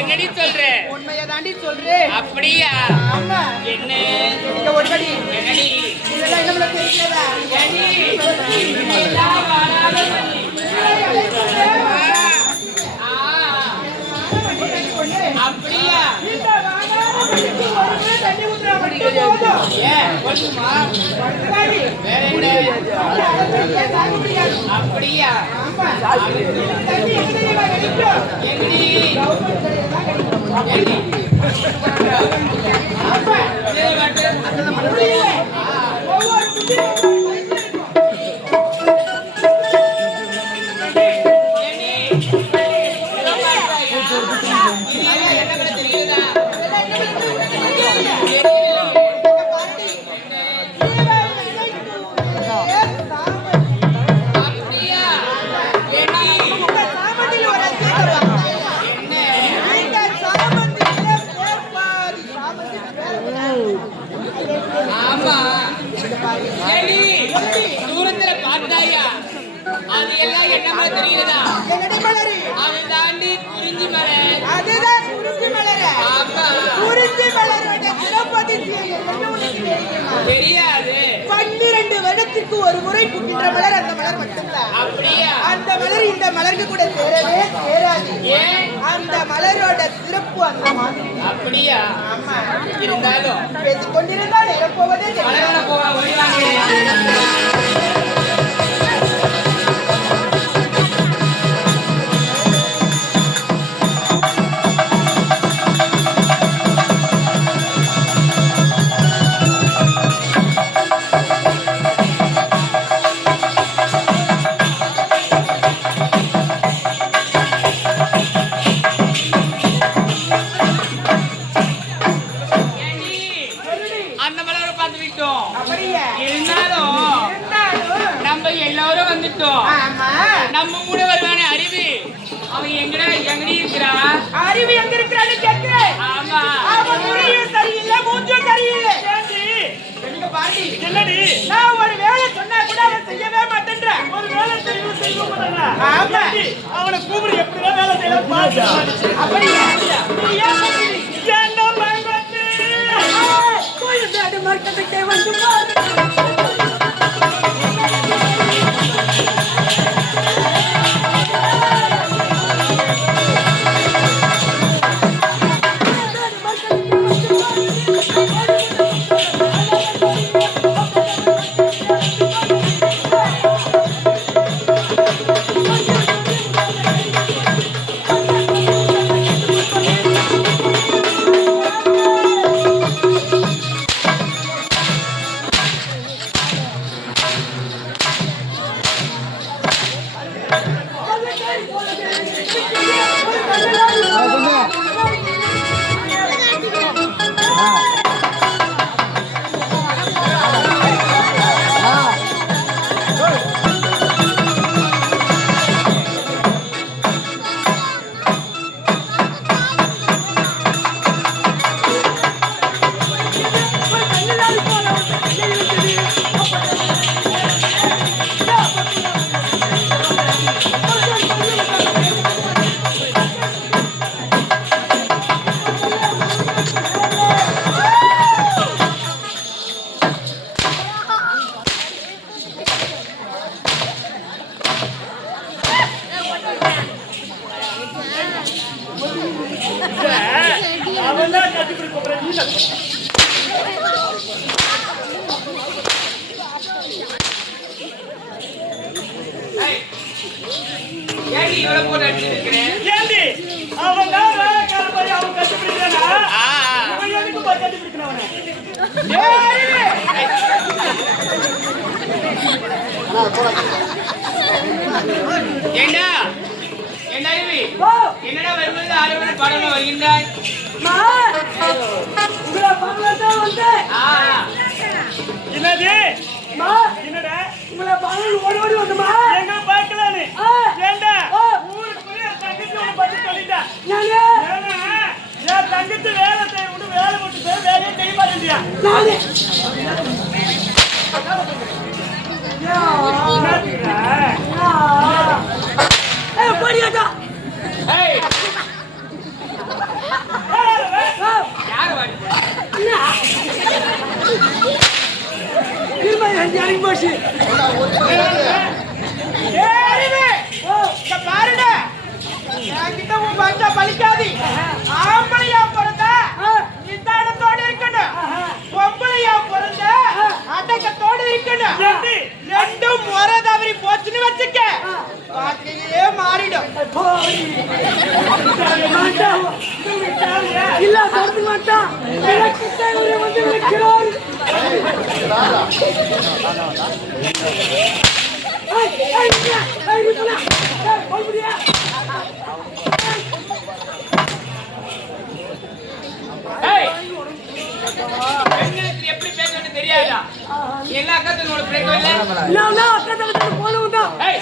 என்னடி சொல்ற? உண்மையை தாண்டி சொல்றேன். அப்படியா? ஆமா. என்ன நீங்க ஒருபடி என்னடி இதெல்லாம் என்ன தெரியாதா? அப்படியா? அப்படியா? தூரத்துல பார்த்தாயா? அது எல்லாம் என்ன தெரியுதா? அதை தாண்டி குறிஞ்சி மலர். அதுதான் குறிஞ்சி மலர். குறிஞ்சி மலரோட சிறப்பதி தெரியாது. 12 வருடத்துக்கு ஒரு முறை புகின்ற மலர் அந்த மலர் மட்டும்தான். அப்படியா? அந்த மலர் இந்த மலருக்கு கூட சேரவே சேராது. அந்த மலரோட சிறப்பு அந்த மாதிரி. அப்படியா? ஆமா. இருந்தாலும் பேசிக் கொண்டிருந்தால் நேரம் போவதே தெரியாது. நம்ம கூட வருவானே அறிவு, அவன் எங்கடி இருக்கிறா? அறிவு எங்க இருக்கிறான்னு கேட்க. ஆமா, அவன் முறையும் சரியில்லை, மூஞ்சும் சரியில்லை. பாட்டி என்னடி, நான் ஒரு வேலை சொன்னா கூட அவன் செய்யவே மாட்டேன்ற. ஒரு வேலை செய்ய மாட்டேன்ற. ஆமா, அவனை கூப்பிடு எப்படிதான் வேலை செய்யலாம் பாத்து. அப்படியே நீ ஏன் சொல்றீங்க? என்ன பயன்படுத்து கோயில் அடி மார்க்கெட்டுக்கே வந்து பாரு. என்னடா வருவது ஆறுமணி பாடல வருகின்றாய்? உங்களை பார்க்கத்தான் வந்தேன். என்னடா உங்களை பகல் ஓடி ஓடி வந்துமா எங்க பார்க்கலான்னு ஏண்டா ஊருக்குள்ள தங்கச்சி ஒண்ணு பத்தி சொல்லிட்டா நானே என் தங்கச்சி வேலை செய்ய விட்டு வேலை விட்டு வேலையே செய்ய மாட்டேன்டியா நானே படியாட்டா ஏய் யார் வாடி அண்ணா இருமா இறங்கி போச்சு பாருடா என்கிட்ட உன் பஞ்சா பலிக்காது ஆம்பளையா பிறந்தா நிதானத்தோட இருக்கணும் பொம்பளையா பிறந்தா அடக்கத்தோட இருக்கணும் ரெண்டும் முறை தவறி போச்சுன்னு வச்சுக்க வாழ்க்கையே மாறிடும் இல்ல தடுத்து மாட்டான் வந்து வைக்கிறார் ஏய் பெண்களுக்கு எப்படி பேசணும்னு தெரியாதா எல்லா அக்கத்துக்கும் உனக்கு பிடிக்கவே இல்லை நான் அக்கா தங்கச்சி போனவன் தான் ஏய்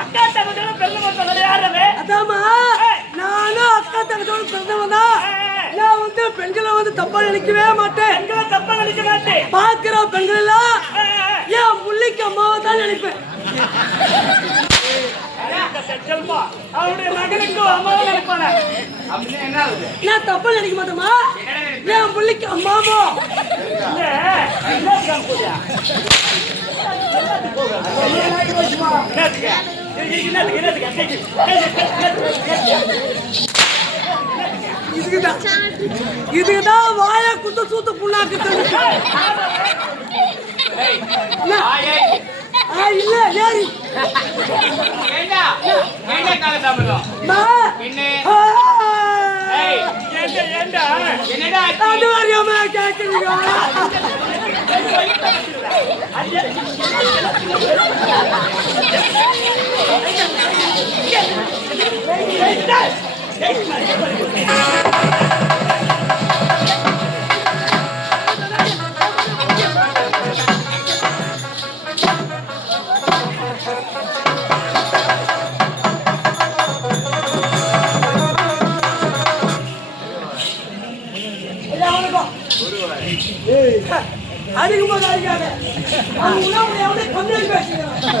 அக்கா தங்கச்சி பெருமை யாரவே அதாமா நானும் அக்கா தங்கச்சோட பிறந்தவன் தான் நான் வந்து பெண்களை வந்து தப்பா நினைக்கவே மாட்டேன் எங்களை தப்பா நினைக்க மாட்டேன் பாக்குற பெண்கள் எல்லாம் என் முள்ளிக்கு அம்மாவை தான் நினைப்பேன் செல்மா அவனுடைய மகனுக்கு அம்மாவை நினைப்பான அப்படின்னா என்ன ஆகுது நான் தப்பா நினைக்க மாட்டேமா என் முள்ளிக்கு அம்மாவோ இதுக்குதான் வாய குத்த சூத்த புண்ணாக்கு ஏய் ஏய் இல்ல ஏறி ஏண்டா ஏண்டா காலதாமதம் மா என்ன ஆ. ஏய் ஏண்டா என்னடா அது வரையாம கேக்குறீங்க அதிகமாக அடிக்காத அவங்க உணவு எவ்வளவு கம்மியாக பேசுகிறாங்க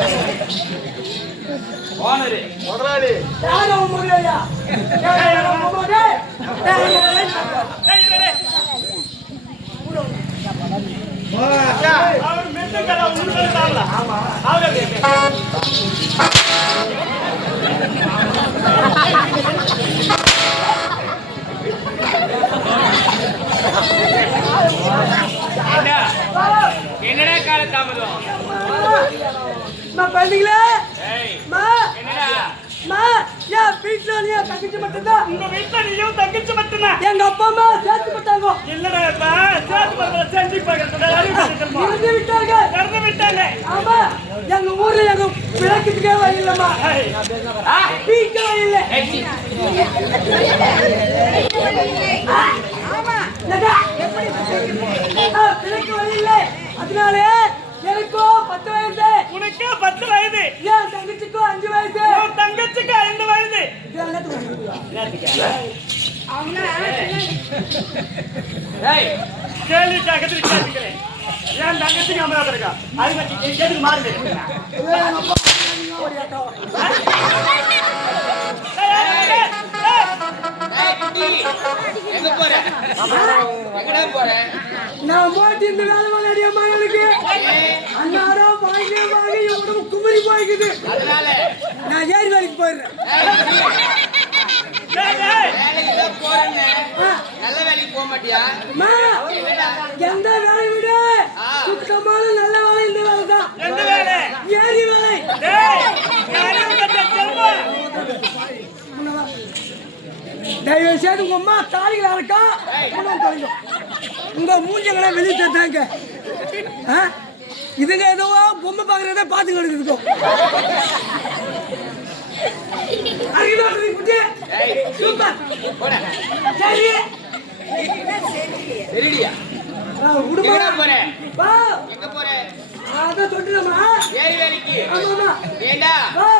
ஓனரு முதலாளி யார் அவன் முதலையா அவர் மென்னுக்கடா உருவத்தாங்களா ஆமா அவரே என்னடா காலதாமதம் பண்ணீங்களே ஏய் மா என்னடா மா என் வீட்டுல நீ தங்கச்சி மட்டும்தான் உங்க வீட்டுல நீயும் தங்கச்சி மட்டும்தான் எங்க அப்பா அம்மா சேர்த்து விட்டாங்க இல்லடா இப்ப சேர்த்து பண்ற செஞ்சு பாக்கிறேன் இருந்து விட்டார்கள் இறந்து விட்டாங்க ஆமா எங்க ஊர்ல எங்க விளக்கத்துக்கே வழி இல்லம்மா ஆ வீட்டு வழி இல்லை ஏய் ஆமா எப்படி விளக்கு வழி இல்லை அதனால எனக்கோ 10 வயசு உனக்கு 10 வயது என் தங்கச்சிக்கோ 5 வயசு உன் தங்கச்சிக்கு 5 வயது ஏய் கேள்வி கேட்கிறேன் என் தங்கச்சிக்கு 50 இருக்கா அது பத்தி கேட்டுக்கு மாறுது ஏய் குட்டி எங்க போற எங்கடா போற நான் போட்டு இந்த வேலை வாங்கிய மகனுக்கு அன்னாரம் வாங்கி உடம்பு குமரி போய்க்குது அதனால நான் ஏரி வேலைக்கு போயிடுறேன் வேலைக்கு தான் போறேன்னு நல்ல வேலைக்கு போக மாட்டியா அம்மா, எந்த வேலை விட சுத்தமான நல்ல வேலை இந்த வேலை தான் எந்த வேலை ஏரி வேலை தயவு செய்து உங்க அம்மா தாலிகளை அறக்கா தொலைக்கும் உங்க மூஞ்சங்களை வெளியே தாங்க இதுங்க ஏதோ பொம்மை பாக்குறத பாத்து கிடக்குதுக்கும் சூப்பர் சரி சரிடியா விடுமா எங்கடா போற வா எங்க போற அதான் சொல்லிடுமா ஏரி வேலைக்கு ஆமாமா ஏண்டா வா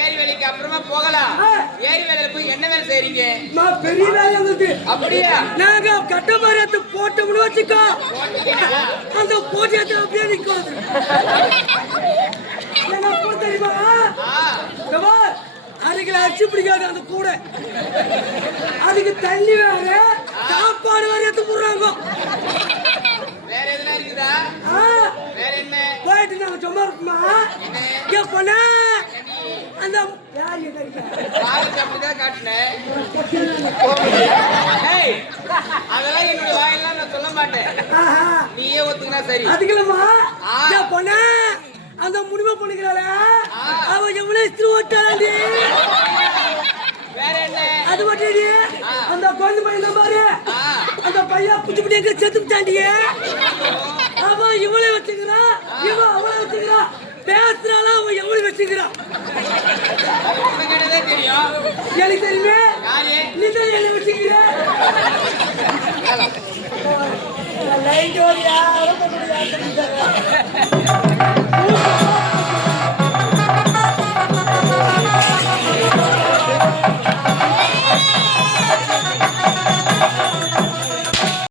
ஏரி வேலைக்கு அப்புறமா போகலாம் ஏரி வேலையில போய் என்ன வேலை செய்றீங்க நான் பெரிய வேலை எங்களுக்கு அப்படியா நாங்க கட்டமரத்து போட்டோம்னு வச்சுக்கோ அந்த போட்டியத்தை அப்படியே நிற்கும் என்ன கூட தெரியுமா அதுக்கு அடிச்சு பிடிக்காது அந்த கூட அதுக்கு தண்ணி வேற சாப்பாடு வேற எடுத்து போடுறாங்க வேற எதுனா இருக்குதா வேற என்ன போயிட்டு நாங்க சும்மா இருக்குமா ஏன் போனா அந்த யார் வாய் அப்படிதான் காட்டுனேன் ஏய் அதெல்லாம் என்னோட வாயெல்லாம் நான் சொல்ல மாட்டேன் நீயே ஒத்துக்கினா சரி அதுக்குலமா ஏன் போனா அந்த முடிவை பண்ணிக்கிறாள அவ எவ்வளவு இஸ்திரி ஓட்டாளி வேற என்ன அது மட்டும் அந்த குழந்தை பையன் தான் பாரு அந்த பையன் புச்சு புட்டி எங்க செத்துட்டாண்டிய அவ இவளை வச்சுக்கிறா இவ அவளை வச்சுக்கிறா பேசுறாளா அவ எவ்வளவு வச்சுக்கிறா தெரியும் எனக்கு தெரியுமே யாரு நீ தான் என்ன வச்சுக்கிற லைன் ஜோடியா